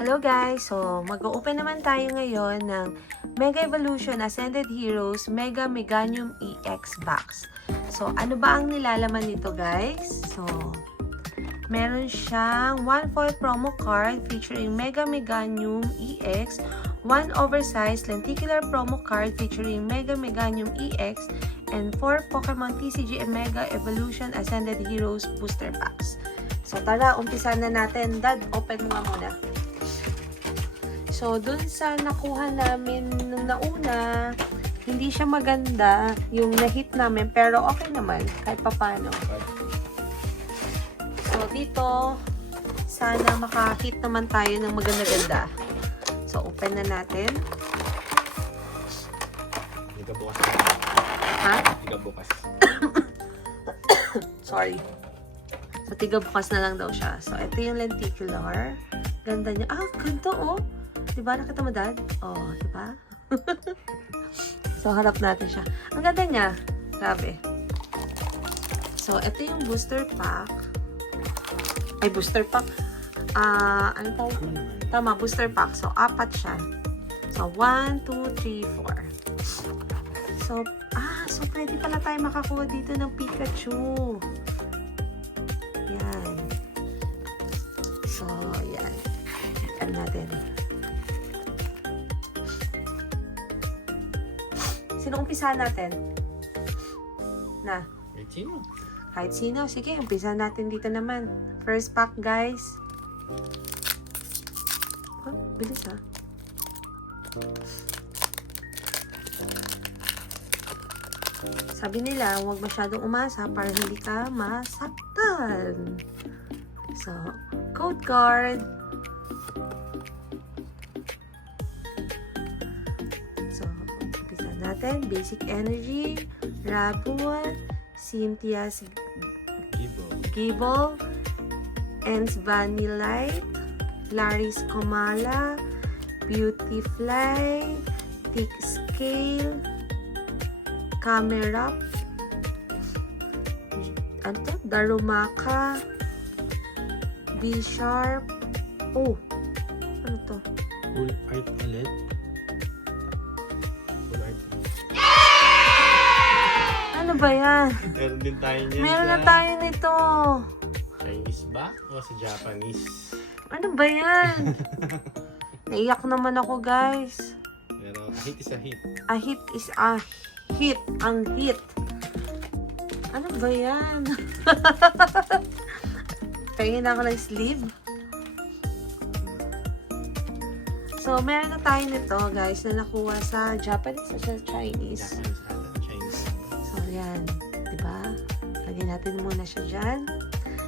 Hello guys! So, mag-open naman tayo ngayon ng Mega Evolution Ascended Heroes Mega Meganium EX Box. So, ano ba ang nilalaman nito guys? So, meron siyang 1 foil promo card featuring Mega Meganium EX, 1 oversized lenticular promo card featuring Mega Meganium EX, and 4 Pokemon TCG and Mega Evolution Ascended Heroes Booster Packs. So, tara, umpisa na natin. Dad, open mo nga muna. So, dun sa nakuha namin nung nauna, hindi siya maganda yung na-hit namin, pero okay naman, kahit papano. So, dito, sana maka-hit naman tayo ng maganda-ganda. So, open na natin. Hindi ka bukas. Ha? Hindi ka bukas. Sorry. So, tiga bukas na lang daw siya. So, ito yung lenticular. Ganda niya. Ah, ganda oh. Diba? Nakita mo, Dad? Oh, diba? So, harap natin siya. Ang ganda niya. Grabe. So, ito yung booster pack. Ay, booster pack. Ano tawag? Tama, booster pack. So, 4 siya. So, 1, 2, 3, 4. So, pwede pala tayo makakuha dito ng Pikachu. Yan. So, yan. Yan natin. Sino umpisa natin? Na? Wait, sino? Kahit sino. Sige, umpisa natin dito naman. First pack, guys. Oh, bilis ha. Sabi nila, huwag masyadong umasa para hindi ka masaktan. So, code card. So, umpisa natin. Basic Energy, Rabuan, Cynthia's Gibble, Ens Vanillite, Laris Komala, Beautyfly, Thick Scale, Camerap, ano to? Darumaka, B-Sharp, oh, ano to? Full art ulit. Full art. Ano ba yan? Meron din tayo niyan. Meron na tayo nito. Chinese ba? O sa Japanese? Ano ba yan? Naiyak naman ako, guys. Pero a hit is a hit. A hit is a hit. Ang hit. Ano ba yan? Pahingin ako ng sleeve. So, meron na tayo nito, guys, na nakuha sa Japanese o sa Chinese. Japanese ata. Chinese. So, yan. Diba? Lagyan natin muna siya dyan.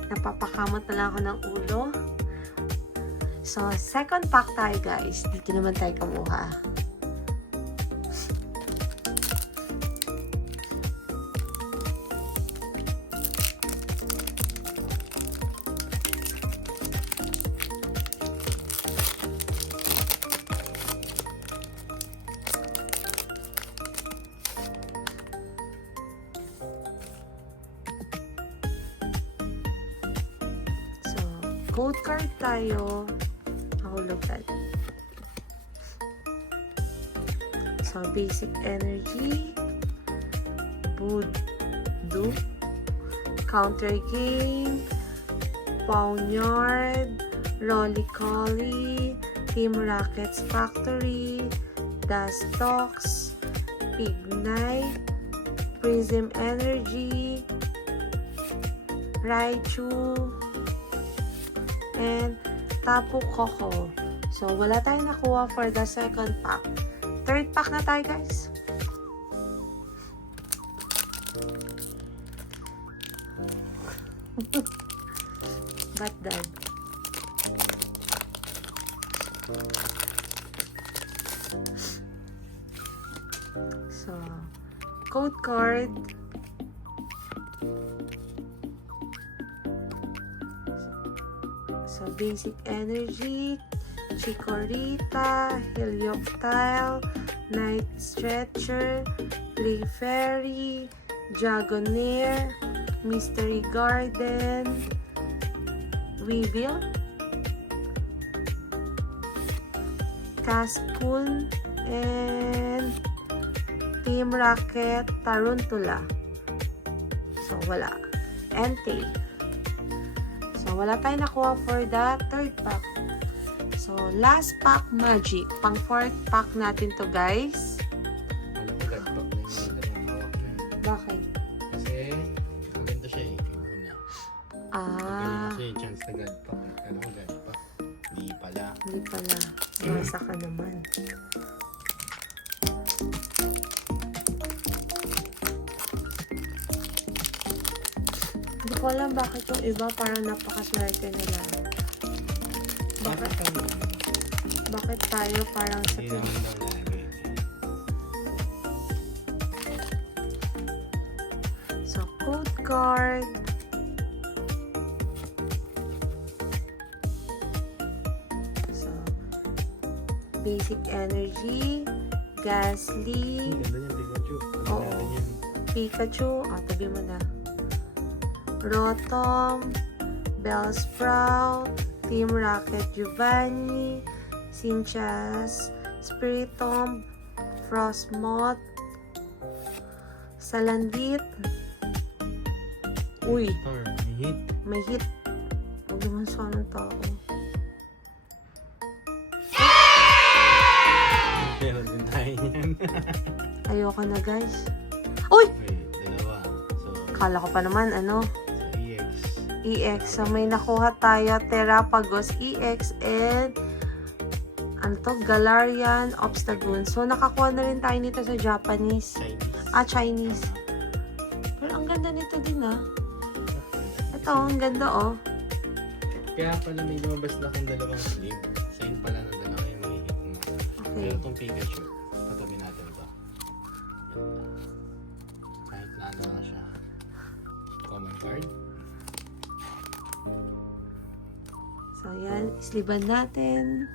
Napapakamot na lang ako ng ulo. So, second pack tayo, guys. Dito naman tayo kamuha. So, code card tayo. Nahulog tayo. So, Basic Energy, Voodoo, Counter Game, Pawnyard, Rollicoli, Team Rockets Factory, Dustox, Pignite, Prism Energy, Raichu, and Tapu Koko. So, wala tayong nakuha for the second pack. Third pack na tayo, guys. But Dad. So, code card. So, Basic Energy, Chikorita, Helioptile, Night Stretcher, Clefairy, Dragonair, Mystery Garden, Weevil, Cascun, and Team Rocket Tarantula. So, wala. Entei. So, wala tayong nakuha for the third pack. So, last pack magic. Pang fourth pack natin to, guys. Alam ko gagpak na yung hawak na eh. Bakit? Kasi, maganda siya eh. Una. Magaling siya yung chance na gagpak. Alam ko gagpak. Di pala. Hindi pala. Masa ka naman. Hindi ko alam bakit yung iba parang napakaswerte nila. Bakit kami? Bakit tayo parang sa Hindi naman daw lagi. So, code card. So, basic energy. Gasly. Ang ganda niyan, Pikachu. Oo. Natin yan. Pikachu. Tabi mo na. Rotom. Bellsprout. Team Rocket Giovanni. Sinchas. Spiritomb. Frostmoth. Salandit. Uy, Star, may hit. may hit. Huwag naman sana ng tao. Meron din tayo niyan. Ayoko na, guys. Uy! Wait, dalawa. So, Kala ko pa naman, ano? EX. EX. So, may nakuha tayo. Terrapagos EX and ano to? Galarian Obstagoon. So, nakakuha na rin tayo nito sa Japanese. Chinese. Chinese. Pero ang ganda nito din, Ito, ang ganda, Kaya pala may lumabas na akong dalawang sleeve. Sign pala ng dalawa yung may hit mo. Okay. Pero itong Pikachu, patabi natin ito. Ganda. Kahit na ano na siya. Common card. So, yan. Isliban natin.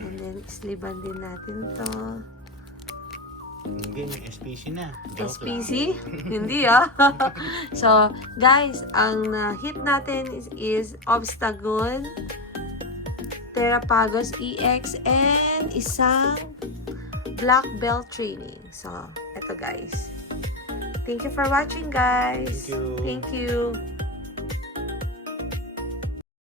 And then, isliban din natin to. Hindi, may SPC na. Joke SPC? lang. Hindi, So, guys, ang hit natin is Obstagoon, Terrapagos EX, and isang Black Belt Training. So, eto guys. Thank you for watching, guys. Thank you. Thank you.